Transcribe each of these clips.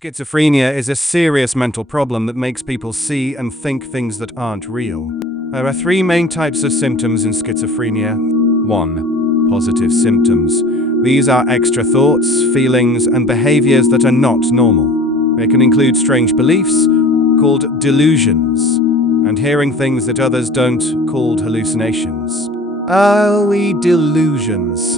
Schizophrenia is a serious mental problem that makes people see and think things that aren't real. There are three main types of symptoms in schizophrenia. 1. Positive symptoms. These are extra thoughts, feelings, and behaviors that are not normal. They can include strange beliefs, called delusions, and hearing things that others don't, called hallucinations. Early delusions.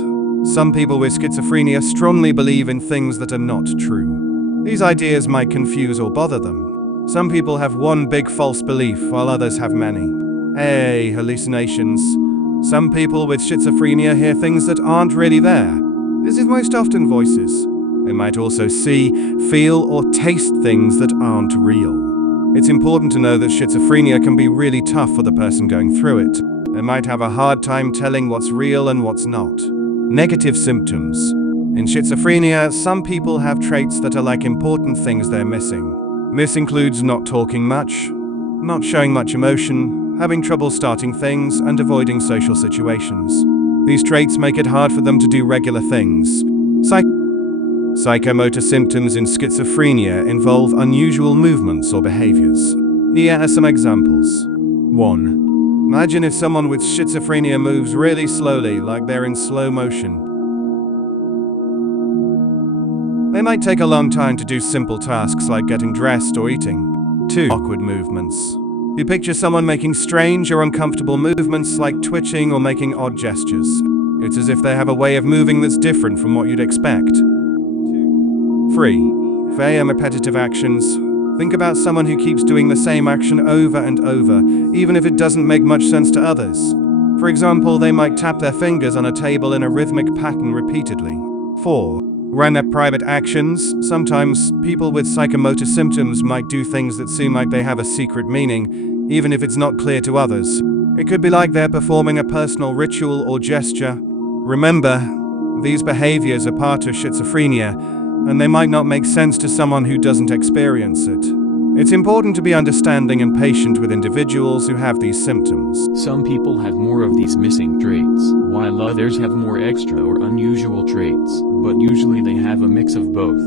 Some people with schizophrenia strongly believe in things that are not true. These ideas might confuse or bother them. Some people have one big false belief, while others have many. Hallucinations. Some people with schizophrenia hear things that aren't really there. This is most often voices. They might also see, feel, or taste things that aren't real. It's important to know that schizophrenia can be really tough for the person going through it. They might have a hard time telling what's real and what's not. Negative symptoms. In schizophrenia, some people have traits that are like important things they're missing. This includes not talking much, not showing much emotion, having trouble starting things, and avoiding social situations. These traits make it hard for them to do regular things. Psychomotor symptoms in schizophrenia involve unusual movements or behaviors. Here are some examples. 1. Imagine if someone with schizophrenia moves really slowly, like they're in slow motion. They might take a long time to do simple tasks like getting dressed or eating. 2. Awkward movements. You picture someone making strange or uncomfortable movements like twitching or making odd gestures. It's as if they have a way of moving that's different from what you'd expect. 3. Very repetitive actions. Think about someone who keeps doing the same action over and over, even if it doesn't make much sense to others. For example, they might tap their fingers on a table in a rhythmic pattern repeatedly. 4. Random private actions. Sometimes people with psychomotor symptoms might do things that seem like they have a secret meaning, even if it's not clear to others. It could be like they're performing a personal ritual or gesture. Remember, these behaviors are part of schizophrenia, and they might not make sense to someone who doesn't experience it. It's important to be understanding and patient with individuals who have these symptoms. Some people have more of these missing traits, while others have more extra or unusual traits, but usually they have a mix of both.